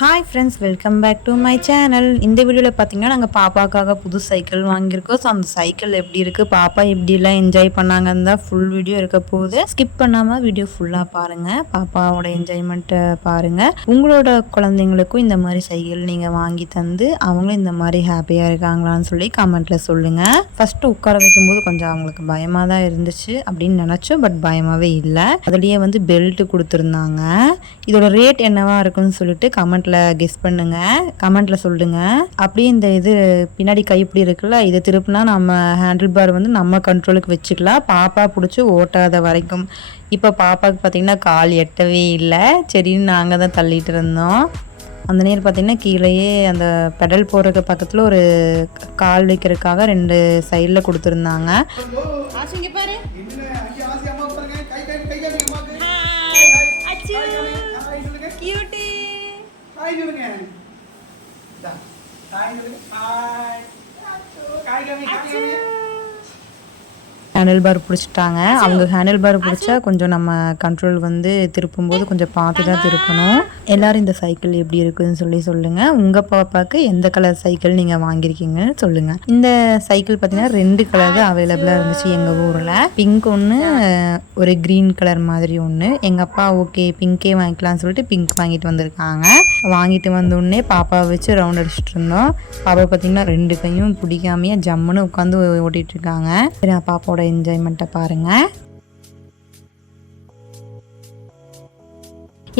Hi friends, welcome back to my channel. இந்த வீடியோவில் பார்த்தீங்கன்னா நாங்கள் பாப்பாக்காக புது சைக்கிள் வாங்கியிருக்கோம். ஸோ அந்த சைக்கிள் எப்படி இருக்குது, பாப்பா எப்படிலாம் என்ஜாய் பண்ணாங்கன்னு தான் ஃபுல் வீடியோ இருக்க போகுது. ஸ்கிப் பண்ணாமல் வீடியோ ஃபுல்லாக பாருங்கள், பாப்பாவோட என்ஜாய்மெண்ட்டை பாருங்கள். உங்களோட குழந்தைங்களுக்கும் இந்த மாதிரி சைக்கிள் நீங்கள் வாங்கி தந்து அவங்களும் இந்த மாதிரி ஹாப்பியாக இருக்காங்களான்னு சொல்லி கமெண்ட்டில் சொல்லுங்கள். ஃபஸ்ட்டு உட்கார வைக்கும்போது கொஞ்சம் அவங்களுக்கு பயமாக தான் இருந்துச்சு அப்படின்னு நினச்சோம், பட் பயமாகவே இல்லை. அதுலேயே வந்து பெல்ட்டு கொடுத்துருந்தாங்க. இதோட ரேட் என்னவா இருக்குன்னு சொல்லிட்டு கமெண்ட்ல கெஸ் பண்ணுங்க, கமெண்ட்ல சொல்லுங்க. அப்படியே இந்த இது பின்னாடி கைப்பிடி இருக்குல்ல, இதை திருப்பினா நம்ம ஹேண்டில் பார் வந்து நம்ம கண்ட்ரோலுக்கு வச்சுக்கலாம், பாப்பா பிடிச்சி ஓட்டாத வரைக்கும். இப்போ பாப்பாவுக்கு பார்த்தீங்கன்னா கால் எட்டவே இல்லை, சரின்னு நாங்கள் தான் தள்ளிட்டு இருந்தோம். அந்த நேரம் பார்த்தீங்கன்னா கீழேயே அந்த பெடல் போடுறதுக்கு பக்கத்தில் ஒரு கால் வைக்கிறதுக்காக 2 சைடில் கொடுத்துருந்தாங்க. ஹேண்டில் பார் பிடிச்சிட்டாங்க. அவங்க ஹேண்டில் பார் பிடிச்சா கொஞ்சம் நம்ம கண்ட்ரோல் வந்து திருப்பும்போது கொஞ்சம் பார்த்து தான் திருப்பணும். எல்லோரும் இந்த சைக்கிள் எப்படி இருக்குதுன்னு சொல்லி சொல்லுங்கள். உங்கள் பாப்பாவுக்கு எந்த கலர் சைக்கிள் நீங்கள் வாங்கியிருக்கீங்கன்னு சொல்லுங்கள். இந்த சைக்கிள் பார்த்தீங்கன்னா 2 கலர் தான் அவைலபிளாக இருந்துச்சு எங்கள் ஊரில். பிங்க் ஒன்று, ஒரு க்ரீன் கலர் மாதிரி ஒன்று. எங்கள் அப்பா ஓகே பிங்க்கே வாங்கிக்கலாம்னு சொல்லிட்டு பிங்க் வாங்கிட்டு வந்திருக்காங்க. வாங்கிட்டு வந்தோடனே பாப்பாவை வச்சு ரவுண்ட் அடிச்சுட்டு இருந்தோம். பாப்பா பார்த்தீங்கன்னா 2 கையும் பிடிக்காமையே ஜம்முன்னு உட்காந்து ஓட்டிகிட்டு இருக்காங்க. சரி, பாப்பாவோட என்ஜாய்மெண்ட்டை பாருங்கள்.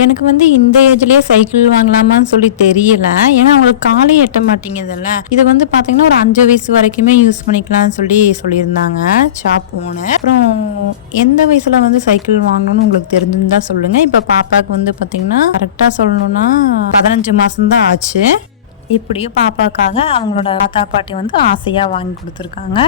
எனக்கு வந்து இந்த ஏஜ்லேயே சைக்கிள் வாங்கலாமான்னு சொல்லி தெரியல, ஏன்னா அவங்களுக்கு காலே எட்ட மாட்டேங்குதுல்ல. இது வந்து பார்த்தீங்கன்னா ஒரு 5 வயசு வரைக்குமே யூஸ் பண்ணிக்கலாம்னு சொல்லியிருந்தாங்க ஷாப் ஓனர். அப்புறம் எந்த வயசில் வந்து சைக்கிள் வாங்கணும்னு உங்களுக்கு தெரிஞ்சுன்னு சொல்லுங்கள். இப்போ பாப்பாவுக்கு வந்து பார்த்தீங்கன்னா கரெக்டாக சொல்லணும்னா 15 மாதம்தான் ஆச்சு. இப்படியும் பாப்பாக்காக அவங்களோட தாத்தா பாட்டி வந்து ஆசையாக வாங்கி கொடுத்துருக்காங்க.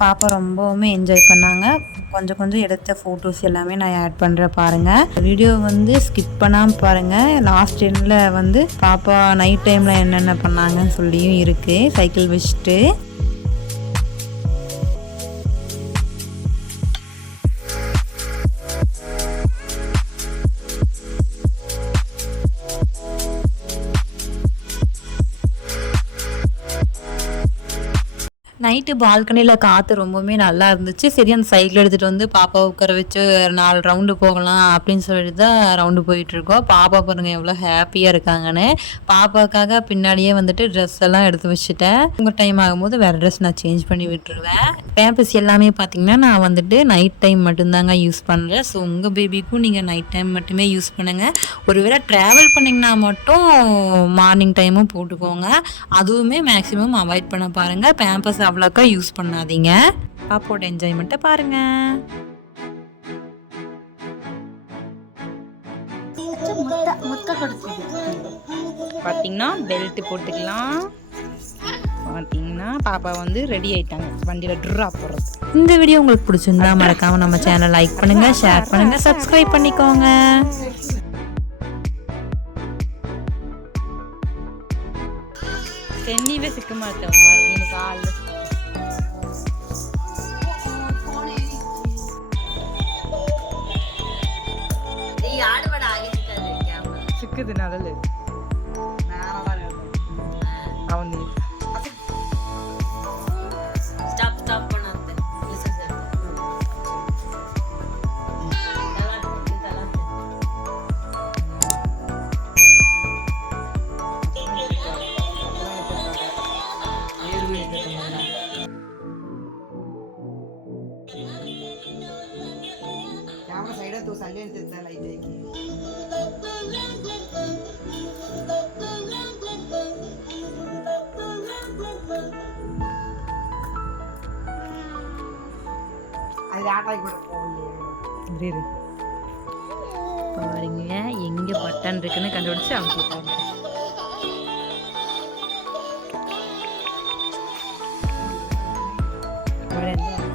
பாப்பா ரொம்பவுமே என்ஜாய் பண்ணாங்க. கொஞ்சம் எடுத்த ஃபோட்டோஸ் எல்லாமே நான் ஆட் பண்ணுறேன் பாருங்கள். வீடியோ வந்து ஸ்கிப் பண்ணாமல் பாருங்கள். லாஸ்ட் எண்டில் வந்து பாப்பா நைட் டைமில் என்னென்ன பண்ணாங்கன்னு சொல்லியும் இருக்குது சைக்கிள் வச்சுட்டு. நைட்டு பால்கனியில் காற்று ரொம்பவுமே நல்லா இருந்துச்சு. சரி, அந்த சைக்கிள் எடுத்துகிட்டு வந்து பாப்பா உட்கார வச்சு 4 ரவுண்டு போகலாம் அப்படின்னு சொல்லிட்டு தான் ரவுண்டு போயிட்டுருக்கோம். பாப்பா பாருங்கள் எவ்வளோ ஹாப்பியாக இருக்காங்கன்னு. பாப்பாவுக்காக பின்னாடியே வந்துட்டு ட்ரெஸ் எல்லாம் எடுத்து வச்சுட்டேன். உங்கள் டைம் ஆகும்போது வேறு ட்ரெஸ் நான் சேஞ்ச் பண்ணி விட்டுருவேன். பேம்பஸ் எல்லாமே பார்த்திங்கன்னா நான் வந்துட்டு நைட் டைம் மட்டும்தாங்க யூஸ் பண்ணுறேன். ஸோ உங்கள் பேபிக்கும் நீங்கள் நைட் டைம் மட்டுமே யூஸ் பண்ணுங்கள். ஒருவேளை ட்ராவல் பண்ணிங்கன்னா மட்டும் மார்னிங் டைமும் போட்டுக்கோங்க. அதுவுமே மேக்ஸிமம் அவாய்ட் பண்ண பாருங்கள். பேம்பஸ் அவ்வளோக்கா யூஸ் பண்ணாதீங்க. பாப்போட என்ஜாய்மெண்ட்டை பாருங்க. பார்த்தீங்கன்னா பெல்ட் போட்டுக்கலாம். பார்த்தீங்கன்னா பாப்பா வந்து ரெடி ஆயிட்டாங்க வண்டியில் ட்ராப் போடுறது. இந்த வீடியோ உங்களுக்கு பிடிச்சிருந்தா மறக்காம நம்ம சேனல் லைக் பண்ணுங்க, ஷேர் பண்ணுங்க, சப்ஸ்கிரைப் பண்ணிக்கோங்க. தென்னிவே சிக்க மாட்டேன் எனக்கு ஆள் சிக்குது நல்ல அவன் सैड तो संडे लाइट பாருங்க எங்க பட்டன் இருக்குன்னு கண்டுபிடிச்சு அமுக்கிட்டாங்க. What is that?